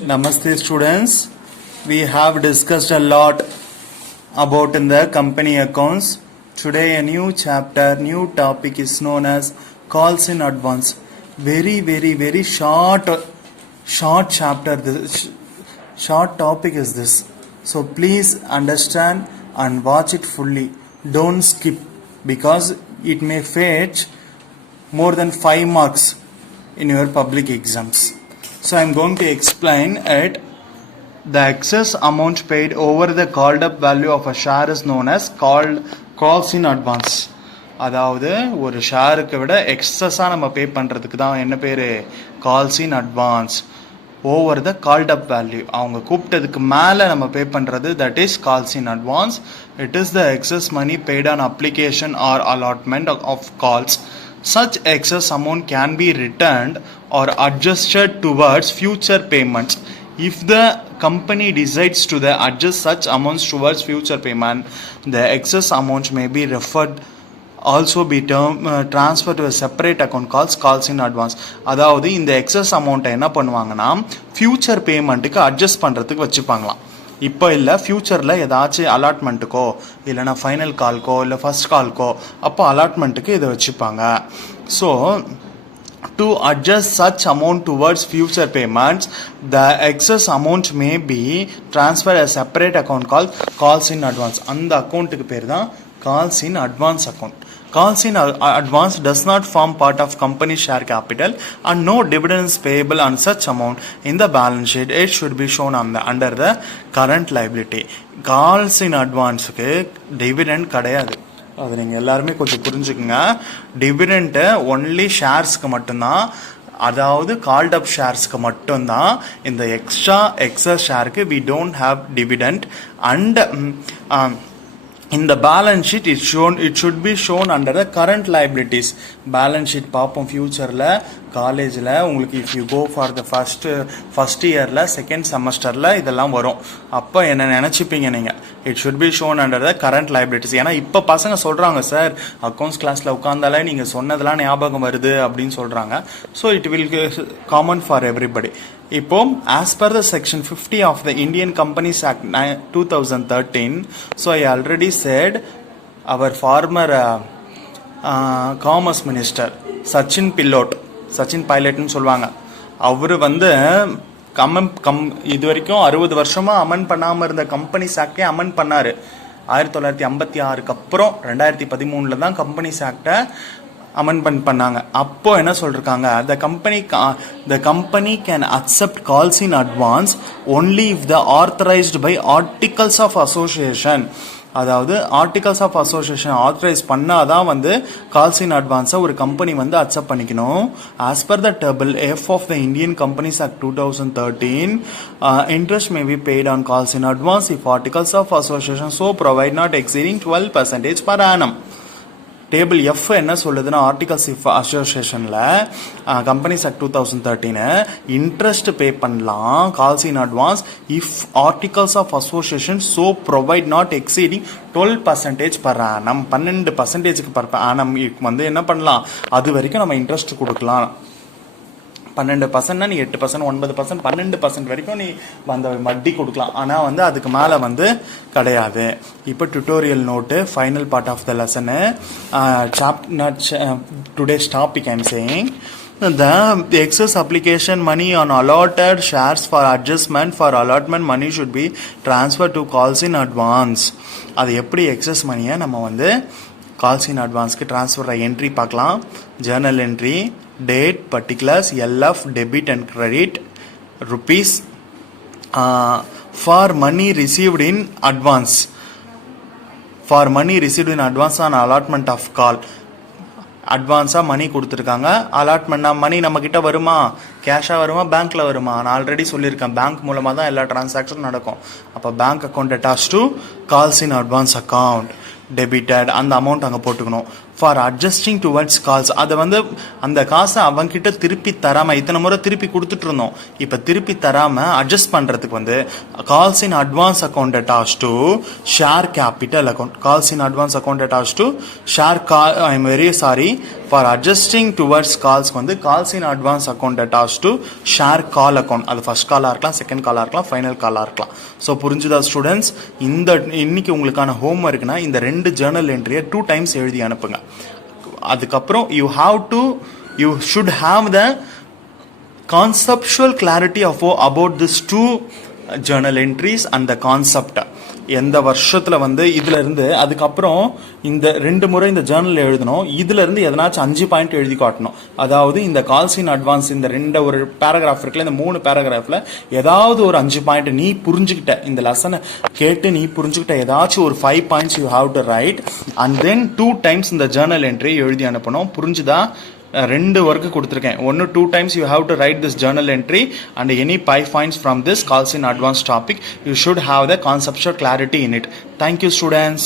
Namaste students. We have discussed a lot about in the company accounts. Today a new chapter, new topic is known as calls in advance. Very short chapter. This short topic is this. So please understand and watch it fully. Don't skip because it may fetch more than 5 marks in your public exams. So I am going to explain it. The excess amount paid over the called up value of a share is known as calls in advance. அதாவது ஒரு ஷேருக்கு விட எக்ஸஸாக நம்ம பே பண்ணுறதுக்கு தான் என்ன பேர் calls in advance over the called up value. அவங்க கூப்பிட்டதுக்கு மேலே நம்ம பே பண்ணுறது that is calls in advance. It is the excess money paid on application or allotment of calls. Such excess amount can be returned or adjusted towards future payments. If the company decides to adjust such amounts towards future payment, the excess amount may be referred also be transferred to a separate account calls in advance. அதாவது இந்த excess அமௌண்ட்டை என்ன பண்ணுவாங்கன்னா future பேமெண்ட்டுக்கு adjust பண்ணுறதுக்கு வச்சுப்பாங்களாம். இப்போ இல்லை, ஃப்யூச்சரில் ஏதாச்சும் அலாட்மெண்ட்டுக்கோ இல்லைனா ஃபைனல் கால்க்கோ இல்லை ஃபஸ்ட் கால்க்கோ அப்போ அலாட்மெண்ட்டுக்கு இதை வச்சுப்பாங்க. So to adjust such amount towards future payments, the excess amount may be transferred as separate account called calls in advance. அந்த அக்கௌண்ட்டுக்கு பேர் தான் calls in advance account. Calls in advance does not form part of company share capital and no dividends payable on such amount in the balance sheet. It should be shown under the current liability. Calls in advanceக்கு dividend கிடையாது. அது நீங்கள் எல்லாருமே கொஞ்சம் புரிஞ்சுக்குங்க. Dividend only ஷேர்ஸ்க்கு மட்டும்தான், அதாவது called up ஷேர்ஸ்க்கு மட்டும்தான். இந்த எக்ஸஸ் ஷேருக்கு we don't have dividend. And in the balance sheet it should be shown under the current liabilities. Balance sheet பார்ப்போம் ஃபியூச்சரில் காலேஜில் உங்களுக்கு if you go for the first இயரில் செகண்ட் செமஸ்டரில் இதெல்லாம் வரும். அப்போ என்ன நினச்சிப்பீங்க நீங்கள், it should be shown under the current liabilities. ஏன்னா இப்போ பசங்க சொல்கிறாங்க சார் அக்கௌண்ட்ஸ் கிளாஸில் உட்காந்தாலே நீங்கள் சொன்னதெல்லாம் ஞாபகம் வருது அப்படின்னு சொல்கிறாங்க. So it will common for everybody. இப்போ as per the section 50 of the Indian companies act 2013, so I already said our former commerce minister Sachin பைலட்னு சொல்லுவாங்க. அவர் வந்து இது வரைக்கும் 60 வருஷமாக அமெண்ட் பண்ணாமல் இருந்த கம்பெனிஸ் ஆக்டே அமெண்ட் பண்ணார். 1956 அப்புறம் 2013 தான் கம்பெனிஸ் ஆக்டை அமெண்ட்மெண்ட் பண்ணாங்க. அப்போ என்ன சொல்றாங்க, the company can accept calls in advance only if the authorized by articles of association. அதாவது ஆர்டிகல்ஸ் ஆஃப் அசோசியேஷன் ஆத்தரைஸ் பண்ணாதான் வந்து கால்ஸ் இன் அட்வான்ஸை ஒரு கம்பெனி வந்து அக்செப்ட் பண்ணிக்கணும். As per the table F of the Indian companies act 2013, interest may be paid on calls in advance if articles of association so provide not exceeding 12% per annum. Table F என்ன சொல்லுதுன்னா, articles if அசோசியேஷனில் companies act 2013 interest pay பண்ணலாம் calls in advance if articles of association so provide not exceeding 12% per annum. 12%க்கு per annum வந்து என்ன பண்ணலாம், அது வரைக்கும் நம்ம இன்ட்ரெஸ்ட் கொடுக்கலாம். 12%னா நீ 8%, 9%, 12% வரைக்கும் நீ அந்த வட்டி கொடுக்கலாம். ஆனால் வந்து அதுக்கு மேலே வந்து கிடையாது. இப்போ tutorial note final part of the lesson today's topic I am saying the excess application money on allotted shares for adjustment for allotment money should be transferred to calls in advance. அது எப்படி excess மணியை நம்ம வந்து calls in அட்வான்ஸ்க்கு transfer entry பார்க்கலாம். Journal entry, date, particulars, LF, debit and credit, rupees for money received in advance. For money received in advance on allotment of call. அட்வான்ஸாக money கொடுத்துருக்காங்க, அலாட்மெண்ட்னா மணி நம்மக்கிட்ட வருமா, கேஷாக வருமா, பேங்க்கில் வருமா. நான் ஆல்ரெடி சொல்லியிருக்கேன் பேங்க் மூலமாக தான் எல்லா டிரான்சாக்ஷனும் நடக்கும். அப்போ bank account attach to calls in advance account debited, அந்த அமௌண்ட் அங்கே போட்டுக்கணும். For adjusting towards calls. அதை வந்து அந்த காசை அவங்கிட்ட திருப்பி தராமல், இத்தனை முறை திருப்பி கொடுத்துட்டு இருந்தோம், இப்போ திருப்பி தராமல் அட்ஜஸ்ட் பண்ணுறதுக்கு வந்து calls in advance account attach to share capital account. Calls in advance account attach to share call, I am very sorry, for adjusting towards calls வந்து calls in advance account attach to share call account. அது first காலாக இருக்கலாம், second காலாக இருக்கலாம், final காலாக இருக்கலாம். So புரிஞ்சுதா students? இன்னைக்கு உங்களுக்கான ஹோம் ஒர்க்னா இந்த 2 ஜேர்னல் என்ட்ரியை 2 டைம்ஸ் எழுதி அனுப்புங்க. அதுக்கப்புறம் you should have the conceptual clarity about these 2 journal entries and the concept. எந்த வருஷத்துல வந்து இதுல இருந்து அதுக்கப்புறம் இந்த 2 முறை இந்த ஜேர்னல் எழுதணும். இதுல இருந்து எதனாச்சும் 5 பாயிண்ட் எழுதி காட்டணும். அதாவது இந்த கால்ஸ் இன் அட்வான்ஸ் இந்த 2 ஒரு பேராகிராஃப் இருக்குல்ல, இந்த 3 பேராகிராஃப்ல ஏதாவது ஒரு 5 பாயிண்ட் நீ புரிஞ்சுக்கிட்ட, இந்த லெசனை கேட்டு நீ புரிஞ்சுக்கிட்ட ஏதாச்சும் ஒரு 5 points you have to right and then 2 times இந்த ஜேர்னல் என்ட்ரி எழுதி அனுப்பணும். புரிஞ்சுதா? 2 ஒர்க்கு கொடுத்துருக்கேன். 2 times you have to write this journal entry and any 5 points from this calls in advanced topic. You should have the conceptual clarity in it. Thank you, students.